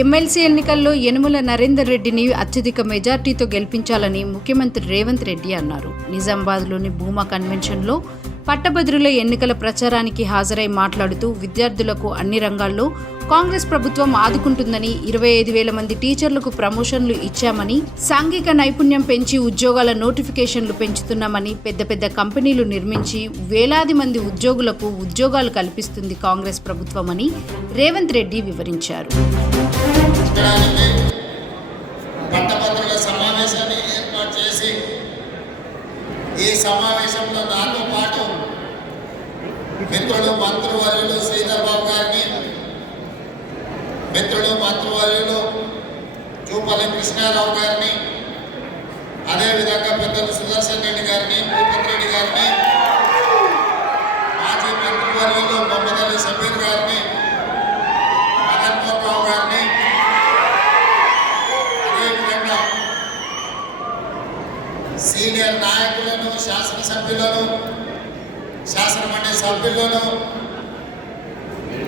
MLC ఎన్నికల్లో యనుమల నరేందర్ రెడ్డిని అత్యధిక మెజార్టీతో గెలిపించాలని ముఖ్యమంత్రి రేవంత్ రెడ్డి అన్నారు. నిజామాబాద్లోని భూమా కన్వెన్షన్లో పట్టభద్రుల ఎన్నికల ప్రచారానికి హాజరై మాట్లాడుతూ విద్యార్థులకు అన్ని రంగాల్లో కాంగ్రెస్ ప్రభుత్వం ఆదుకుంటుందని ఇరవై ఐదు వేల మంది టీచర్లకు ప్రమోషన్లు ఇచ్చామని సాంఘిక నైపుణ్యం పెంచి ఉద్యోగాల నోటిఫికేషన్లు పెంచుతున్నామని పెద్ద పెద్ద కంపెనీలు నిర్మించి వేలాది మంది ఉద్యోగులకు ఉద్యోగాలు కల్పిస్తుంది కాంగ్రెస్ ప్రభుత్వమని రేవంత్ రెడ్డి వివరించారు. పెట్టడానికి పట్టభద్రుల సమావేశాన్ని ఏర్పాటు చేసి ఈ సమావేశంలో నాతో పాటు మిత్రుడు మంత్రివర్యులు శ్రీధర్ బాబు గారిని మిత్రుడు మంత్రివర్యులు చూపల్లి కృష్ణారావు గారిని అదేవిధంగా పెద్దలు సుదర్శన్ రెడ్డి గారిని భూపతి రెడ్డి గారిని మాజీ మంత్రివర్యులు మొహమ్మద్ అలీ సమీర్ గారిని మదన్ మోహన్ రావు గారిని అదేవిధంగా సీనియర్ నాయకులను శాసనసభ్యులను శాసనమండలి సభ్యులను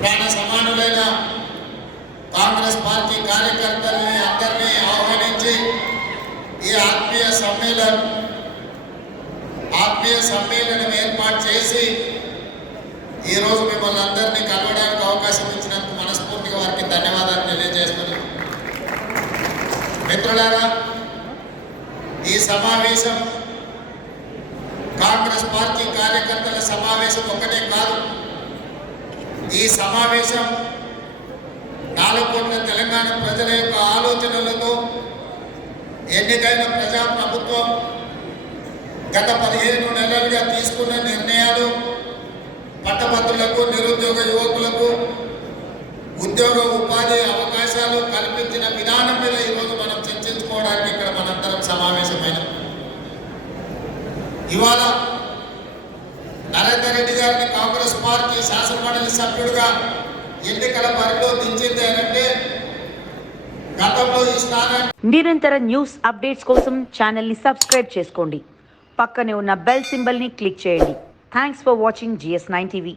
ప్రాణ సమానులైన కాంగ్రెస్ పార్టీ కార్యకర్తల్ని అందరినీ ఆహ్వానించి ఈ ఆత్మీయ సమ్మేళనం ఆత్మీయ సమ్మేళనం ఏర్పాటు చేసి ఈరోజు మిమ్మల్ని అందరినీ కలవడానికి అవకాశం ఇచ్చినందుకు మనస్ఫూర్తిగా వారికి ధన్యవాదాలు తెలియజేస్తున్నాను. మిత్రులారా ఈ సమావేశం కాంగ్రెస్ పార్టీ కార్యకర్తల సమావేశం ఒకటే కాదు. ఈ సమావేశం నాలుగు కోట్ల తెలంగాణ ప్రజల యొక్క ఆలోచనలతో ఎన్నికైన ప్రజా ప్రభుత్వం గత పదిహేను నెలలుగా తీసుకున్న నిర్ణయాలు పట్టభద్రులకు నిరుద్యోగ యువకులకు ఉద్యోగ ఉపాధి అవకాశాలు కల్పించిన విధానం ఇవాళ నరేందర్ రెడ్డి గారిని కాంగ్రెస్ పార్టీ శాసనమండలి సభ్యుడిగా ఎన్నికల పరిలో దించింది అంటే గతంలో ఈ స్థానాన్ని నిరంతర న్యూస్ అప్డేట్స్ కోసం ఛానల్ని సబ్స్క్రైబ్ చేసుకోండి. పక్కనే ఉన్న బెల్ సింబల్ని క్లిక్ చేయండి. Thanks for watching GS nine TV